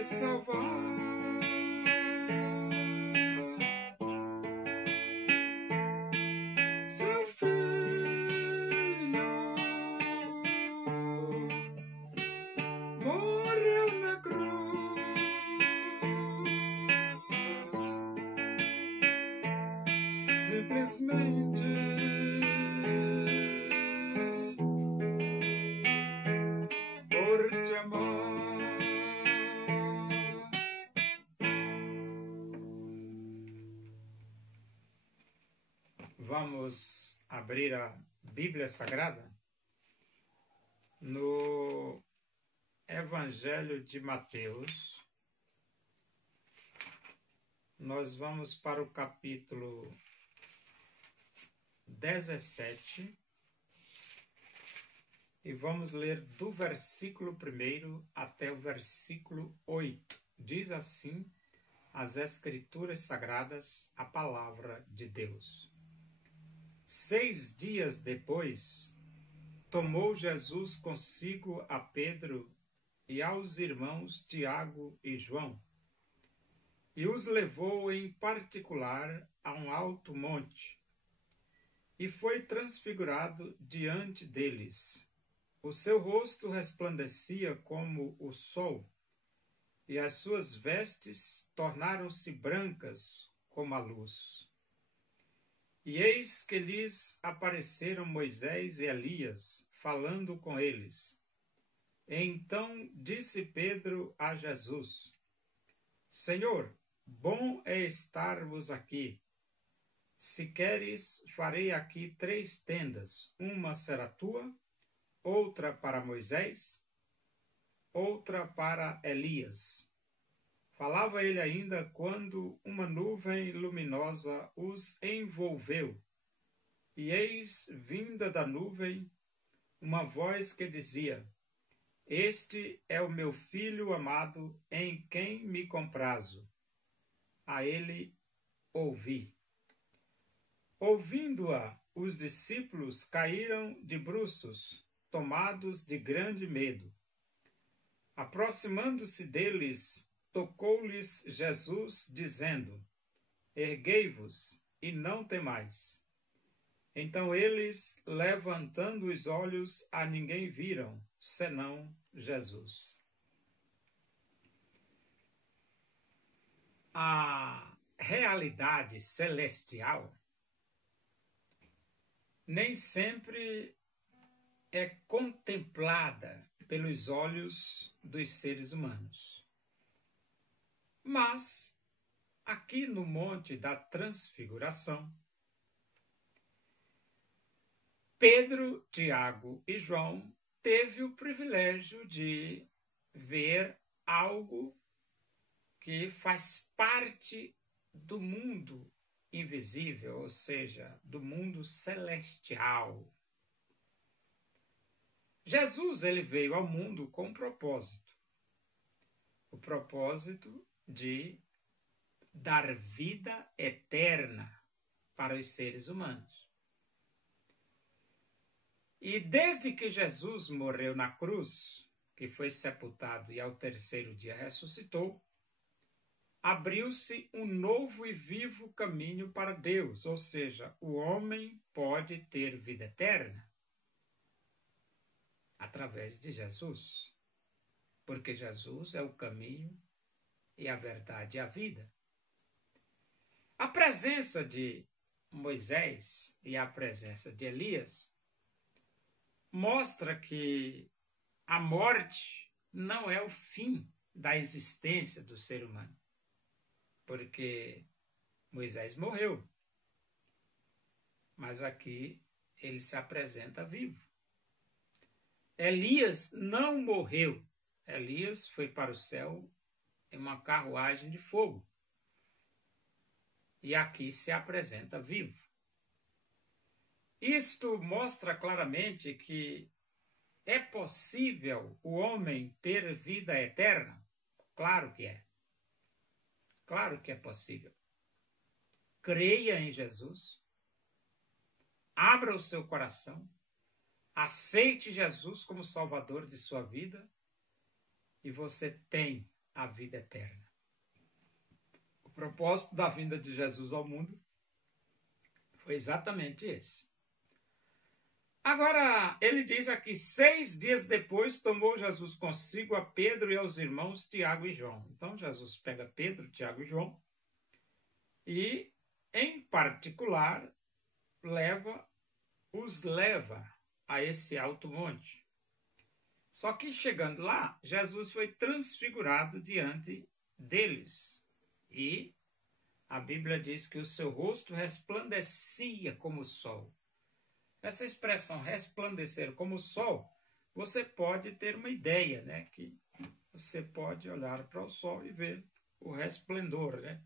vai salvar. Seu filho morreu na cruz, simplesmente por te amar. Vamos abrir a Bíblia Sagrada no Evangelho de Mateus. Nós vamos para o capítulo 17 e vamos ler do versículo 1 até o versículo 8. Diz assim as Escrituras Sagradas, a palavra de Deus. 6 dias depois, tomou Jesus consigo a Pedro e aos irmãos Tiago e João, e os levou em particular a um alto monte, e foi transfigurado diante deles. O seu rosto resplandecia como o sol, e as suas vestes tornaram-se brancas como a luz. E eis que lhes apareceram Moisés e Elias, falando com eles. Então disse Pedro a Jesus: Senhor, bom é estarmos aqui. Se queres, farei aqui 3 tendas. Uma será tua, outra para Moisés, outra para Elias. Falava ele ainda quando uma nuvem luminosa os envolveu. E eis, vinda da nuvem, uma voz que dizia: Este é o meu filho amado, em quem me comprazo. A ele ouvi. Ouvindo-a, os discípulos caíram de bruços, tomados de grande medo. Aproximando-se deles, tocou-lhes Jesus, dizendo: Erguei-vos e não temais. Então eles, levantando os olhos, a ninguém viram, senão Jesus. A realidade celestial nem sempre é contemplada pelos olhos dos seres humanos. Mas, aqui no Monte da Transfiguração, Pedro, Tiago e João teve o privilégio de ver algo que faz parte do mundo invisível, ou seja, do mundo celestial. Jesus, ele veio ao mundo com um propósito. O propósito de dar vida eterna para os seres humanos. E desde que Jesus morreu na cruz, que foi sepultado e ao 3º dia ressuscitou, abriu-se um novo e vivo caminho para Deus, ou seja, o homem pode ter vida eterna através de Jesus, porque Jesus é o caminho e a verdade e a vida. A presença de Moisés e a presença de Elias mostra que a morte não é o fim da existência do ser humano, porque Moisés morreu, mas aqui ele se apresenta vivo. Elias não morreu. Elias foi para o céu em uma carruagem de fogo. E aqui se apresenta vivo. Isto mostra claramente que é possível o homem ter vida eterna? Claro que é. Claro que é possível. Creia em Jesus. Abra o seu coração. Aceite Jesus como Salvador de sua vida. E você tem a vida eterna. O propósito da vinda de Jesus ao mundo foi exatamente esse. Agora, ele diz aqui, 6 dias depois tomou Jesus consigo a Pedro e aos irmãos Tiago e João. Então, Jesus pega Pedro, Tiago e João e, em particular, os leva a esse alto monte. Só que, chegando lá, Jesus foi transfigurado diante deles. E a Bíblia diz que o seu rosto resplandecia como o sol. Essa expressão resplandecer como o sol, você pode ter uma ideia, né? Que você pode olhar para o sol e ver o resplendor, né?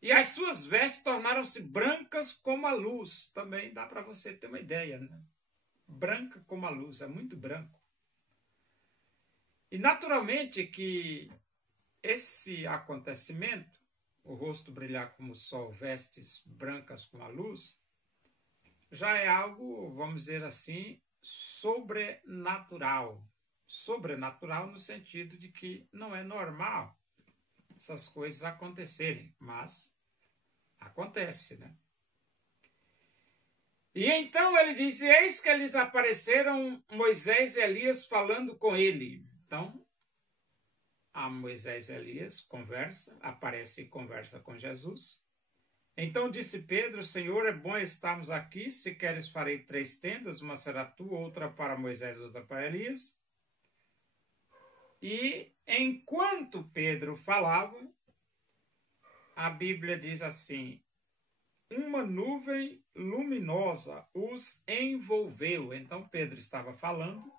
E as suas vestes tornaram-se brancas como a luz. Também dá para você ter uma ideia, né? Branca como a luz, é muito branco. E naturalmente que esse acontecimento, o rosto brilhar como o sol, vestes brancas como a luz, já é algo, vamos dizer assim, sobrenatural. Sobrenatural no sentido de que não é normal essas coisas acontecerem, mas acontece, né? E então ele diz, eis que lhes apareceram Moisés e Elias falando com ele. Então, a Moisés e Elias aparece e conversa com Jesus. Então disse Pedro, Senhor, é bom estarmos aqui, se queres farei 3 tendas, uma será tua, outra para Moisés, outra para Elias. E enquanto Pedro falava, a Bíblia diz assim, uma nuvem luminosa os envolveu. Então Pedro estava falando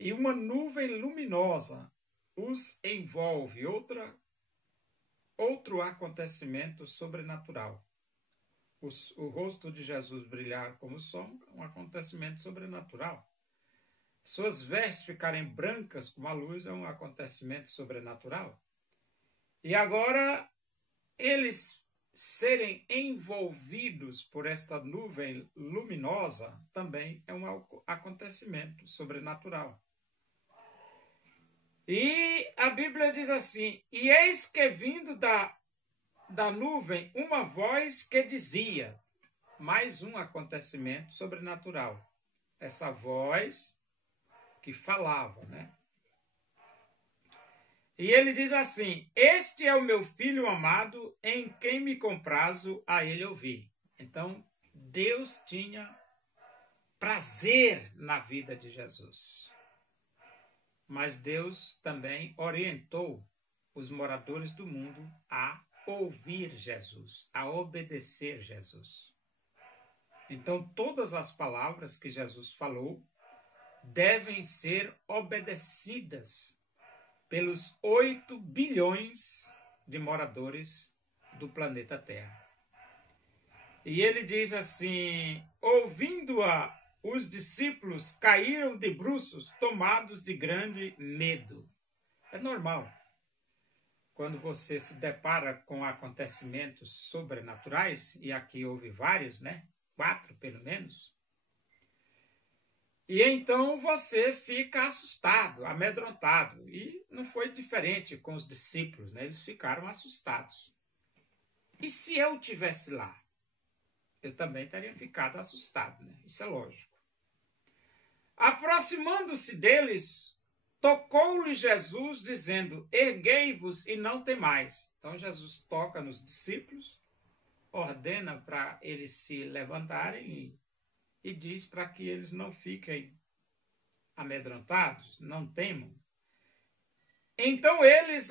e uma nuvem luminosa os envolve. Outro acontecimento sobrenatural. O rosto de Jesus brilhar como o sol, um acontecimento sobrenatural. Suas vestes ficarem brancas como a luz, é um acontecimento sobrenatural. E agora, eles serem envolvidos por esta nuvem luminosa também é um acontecimento sobrenatural. E a Bíblia diz assim, e eis que vindo da nuvem uma voz que dizia, mais um acontecimento sobrenatural. Essa voz que falava, né? E ele diz assim, este é o meu filho amado, em quem me comprazo a ele ouvir. Então, Deus tinha prazer na vida de Jesus. Mas Deus também orientou os moradores do mundo a ouvir Jesus, a obedecer Jesus. Então, todas as palavras que Jesus falou devem ser obedecidas pelos 8 bilhões de moradores do planeta Terra. E ele diz assim, ouvindo-a, os discípulos caíram de bruços, tomados de grande medo. É normal. Quando você se depara com acontecimentos sobrenaturais, e aqui houve vários, né? 4 pelo menos. E então você fica assustado, amedrontado. E não foi diferente com os discípulos, né? Eles ficaram assustados. E se eu tivesse lá? Eu também teria ficado assustado, né? Isso é lógico. Aproximando-se deles, tocou-lhe Jesus, dizendo, erguei-vos e não temais. Então Jesus toca nos discípulos, ordena para eles se levantarem e diz para que eles não fiquem amedrontados, não temam. Então eles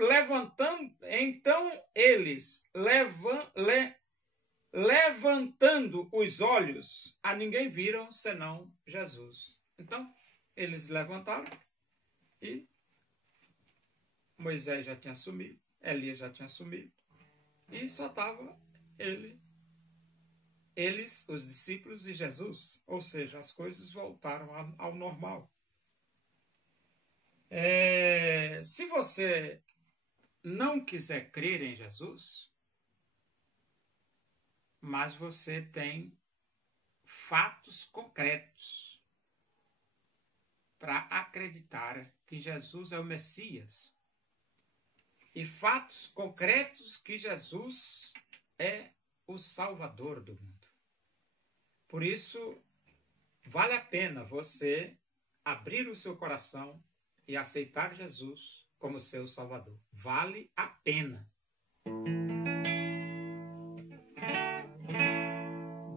levantando os olhos, a ninguém viram senão Jesus. Então eles levantaram e Moisés já tinha sumido, Elias já tinha sumido e só estava eles, os discípulos e Jesus, ou seja, as coisas voltaram ao normal. Se você não quiser crer em Jesus, mas você tem fatos concretos para acreditar que Jesus é o Messias, e fatos concretos que Jesus é o Salvador do mundo. Por isso, vale a pena você abrir o seu coração e aceitar Jesus como seu Salvador. Vale a pena.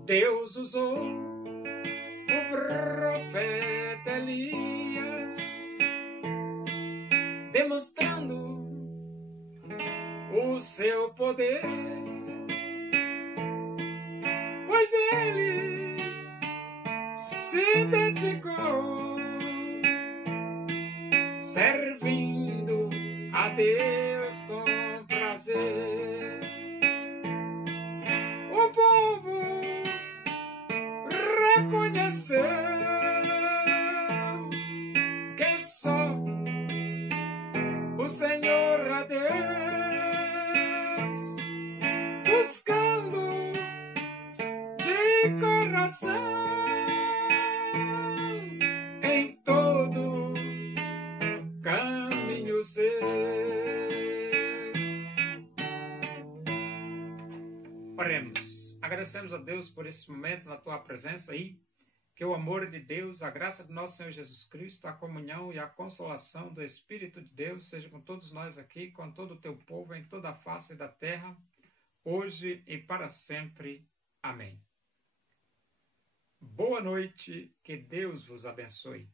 Deus usou o profeta Elias, demonstrando o seu poder, pois ele se dedicou servindo a Deus com prazer. O povo reconheceu que só o Senhor a Deus, buscando de coração em todo caminho seu. Oremos. Agradecemos a Deus por esse momento na tua presença aí. Que o amor de Deus, a graça do nosso Senhor Jesus Cristo, a comunhão e a consolação do Espírito de Deus seja com todos nós aqui, com todo o teu povo em toda a face da terra, hoje e para sempre. Amém. Boa noite, que Deus vos abençoe.